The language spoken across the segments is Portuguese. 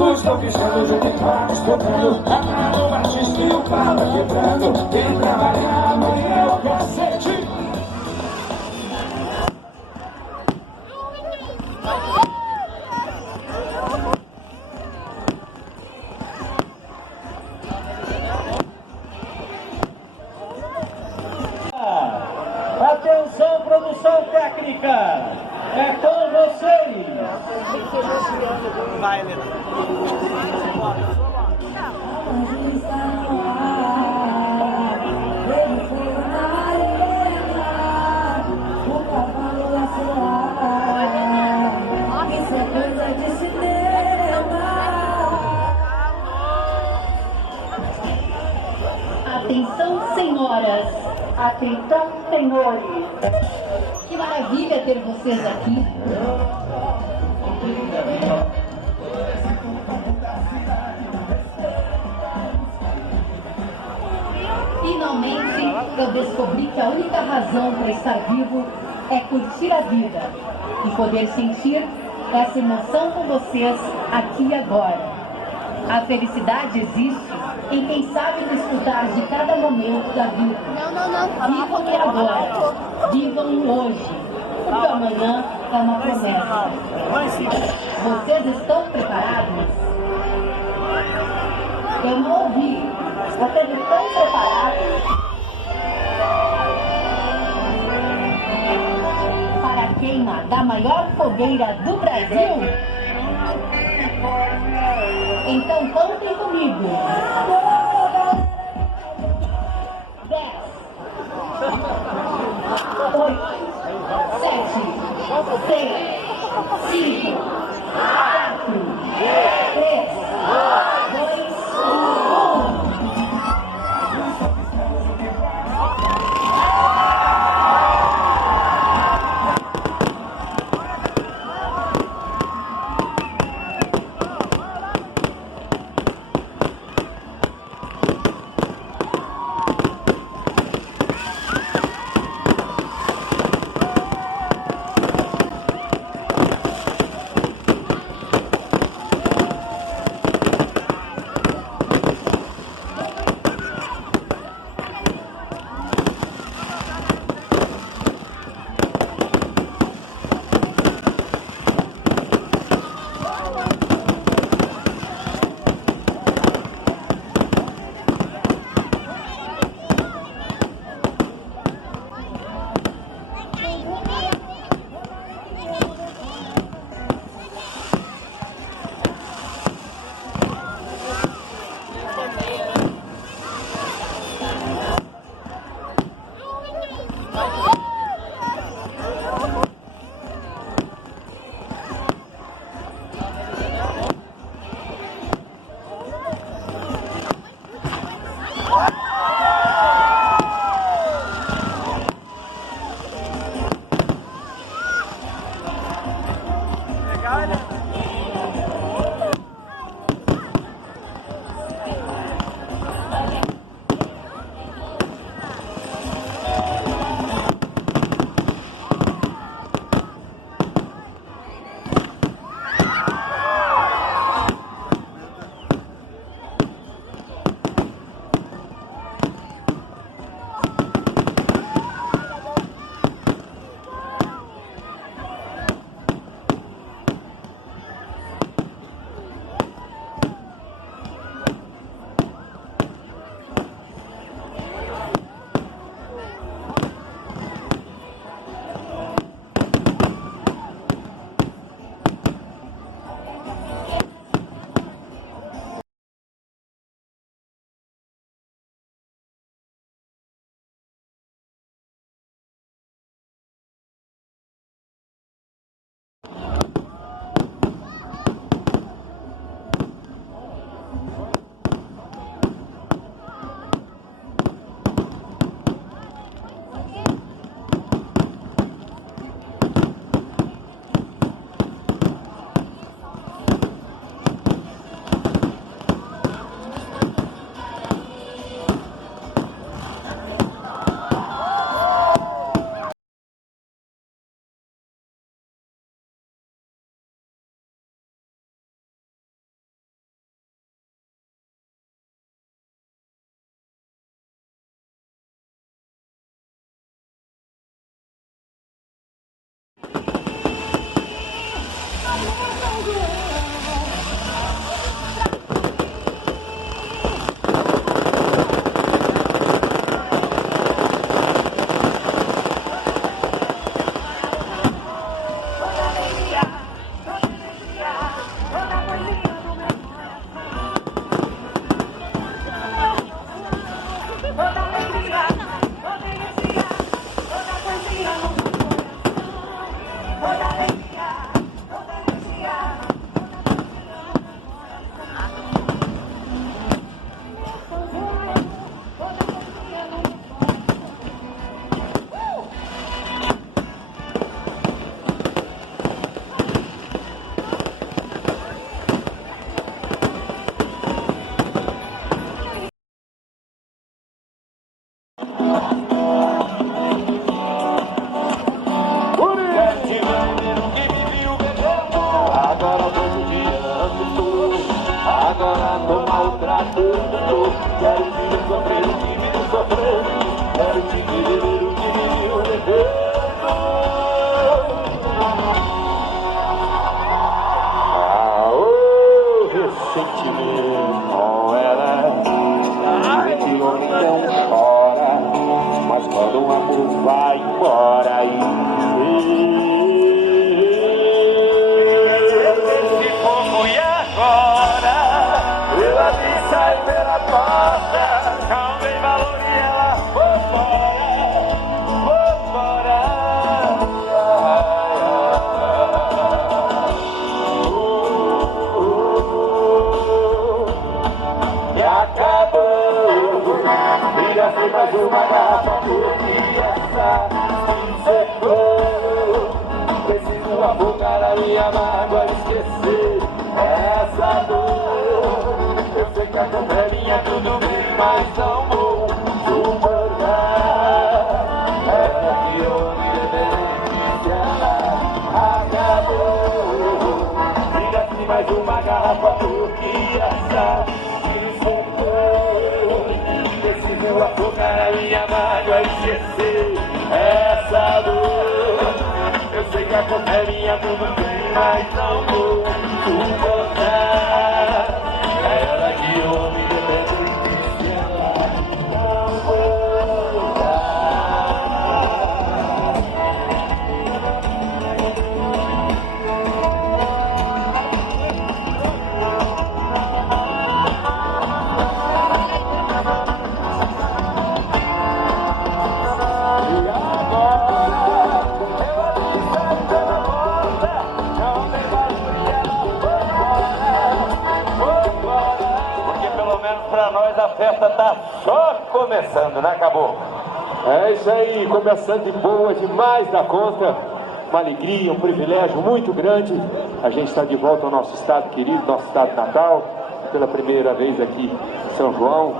Estou pisando de quem tá explodindo. A mão artista e o pau quebrando. Quem trabalhar amanhã é o cacete. Atenção, produção técnica, é com vocês. Vai, Helena. Isso é coisa de cinema. Atenção, senhoras. Atenção, senhores. Que maravilha ter vocês aqui. Finalmente, eu descobri que a única razão para estar vivo é curtir a vida e poder sentir essa emoção com vocês aqui e agora. A felicidade existe em quem sabe desfrutar de cada momento da vida. Vivam o agora, vivam o hoje, porque o amanhã é uma promessa. Vocês estão preparados? Eu não ouvi. Vocês estão preparados para a queima da maior fogueira do Brasil? Então contem comigo. 10, 8, 7, 6, 5, 4, 3, 2, 1. agora tô maltratando. Quero te ver sofrer o que me sofreu. Quero te ver o que me levou. Sentimento com ela, gente homem não chora, mas quando o amor vai embora esse fogo e agora ela me sai pela porta, não tem valor e ela foi embora, foi embora. Gastei mais uma garrafa porque essa se secou. Preciso afogar a minha mágoa e esquecer essa dor. Eu sei que a culpa é minha, tudo bem, mas não vou suportar. Ela que eu me levei, ela acabou. E gastei mais uma garrafa porque essa se secou. Preciso afogar a minha mágoa e esquecer essa dor. Eu sei que a culpa é minha, tudo bem, mas não vou suportar. É ela que eu me dependo de ela, não vou dar. Pra nós a festa tá só começando, né, Cabo? É isso aí, começando de boa, demais da conta. Uma alegria, um privilégio muito grande. A gente está de volta ao nosso estado querido, nosso estado natal, pela primeira vez aqui em São João.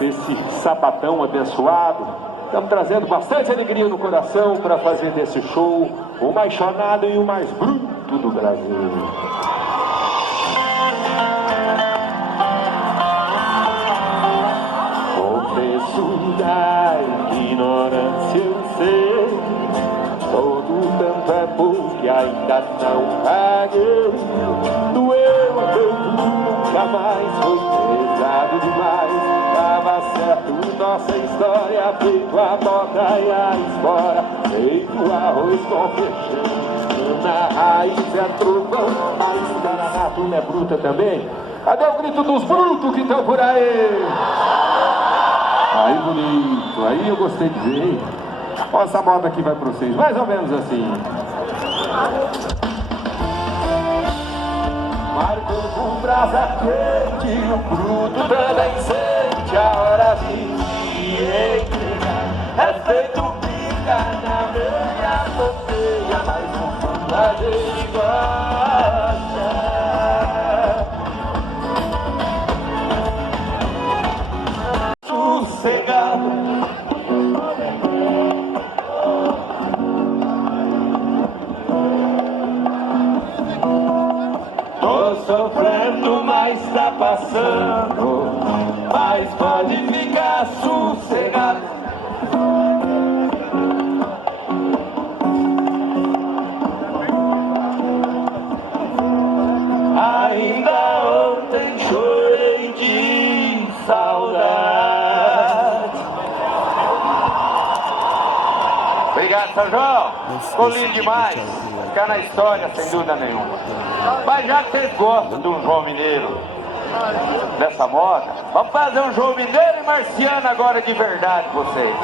Esse sapatão abençoado. Estamos trazendo bastante alegria no coração para fazer desse show o mais chonado e o mais bruto do Brasil. Da ignorância eu sei, todo tanto é porque ainda não paguei. Doeu tanto, nunca mais foi pesado demais. Tava certo, nossa história, feito a bota e a espora, feito arroz com feijão, na raiz é trovão, mas o Guaraná tudo é bruta também. Cadê o grito dos brutos que estão por aí? Aí bonito, aí eu gostei de ver, hein? Ó, essa moda aqui vai para vocês, mais ou menos assim. Marcou com brasa quente, o bruto também sente a hora de entregar. É feito pica na meia boteia, mas no fundo a gente gosta. Sossegado. Tô sofrendo, mas tá passando. Mas pode ficar sossegado. Ainda ontem chorei de saudade. Obrigado, São João. Ficou lindo demais. Ficar na história, sem dúvida nenhuma. Mas já que vocês gostam de um João Mineiro, dessa moda, vamos fazer um João Mineiro e Marciano agora de verdade, vocês.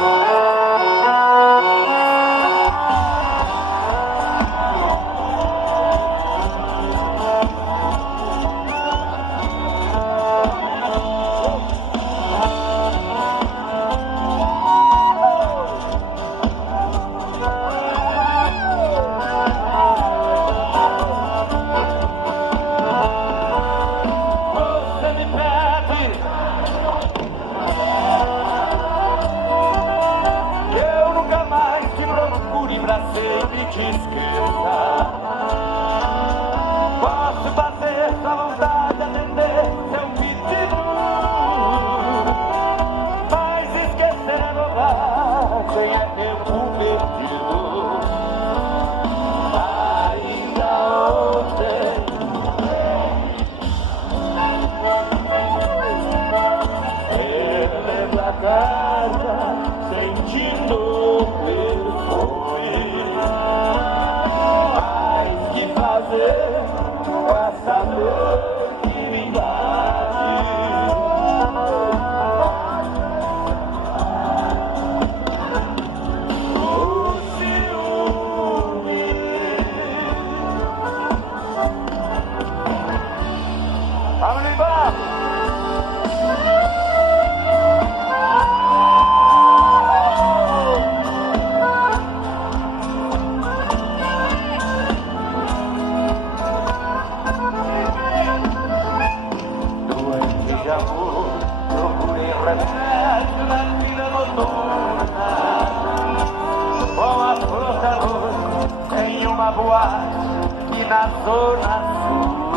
Eu nunca mais te Vamos embora! Doente de amor, procurei remédio na vida noturna. Com a flor da noite em uma boate na zona sul.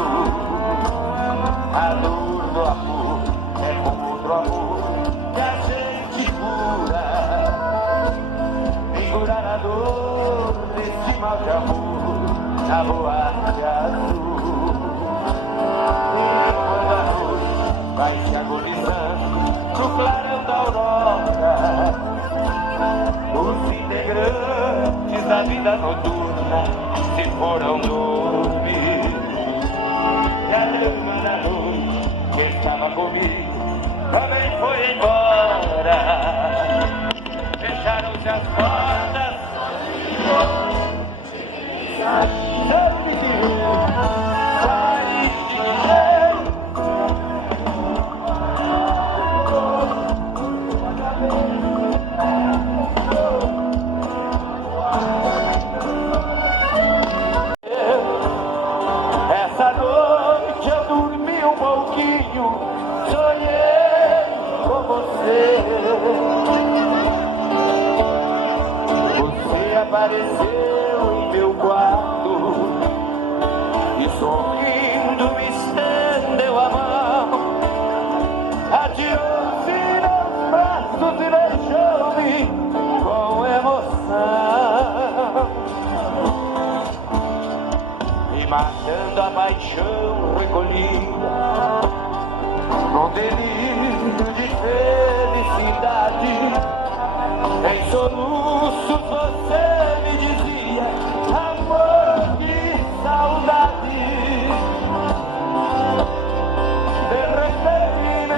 A luz do amor é como outro amor que a gente cura. Vem curar a dor desse mal de amor na boate azul. E quando a noite vai se agonizando no clarão da aurora, os integrantes da vida noturna se foram dormir. E a dama da noite que estava comigo também foi embora. Fecharam-se as portas. Sabe de que sai de essa noite eu dormi um pouquinho, sonhei com você. Você apareceu em meu quarto e sorrindo me estendeu a mão. Adiou-se nos braços e deixou-me com emoção. E matando a paixão recolhida num delírio de felicidade, em soluços você me dizia amor e saudade. De repente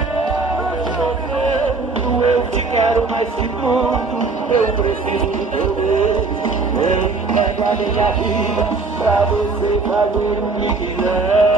chorando, eu te quero mais que tudo, eu preciso do teu beijo. Eu entrego a minha vida pra você fazer o que quiser.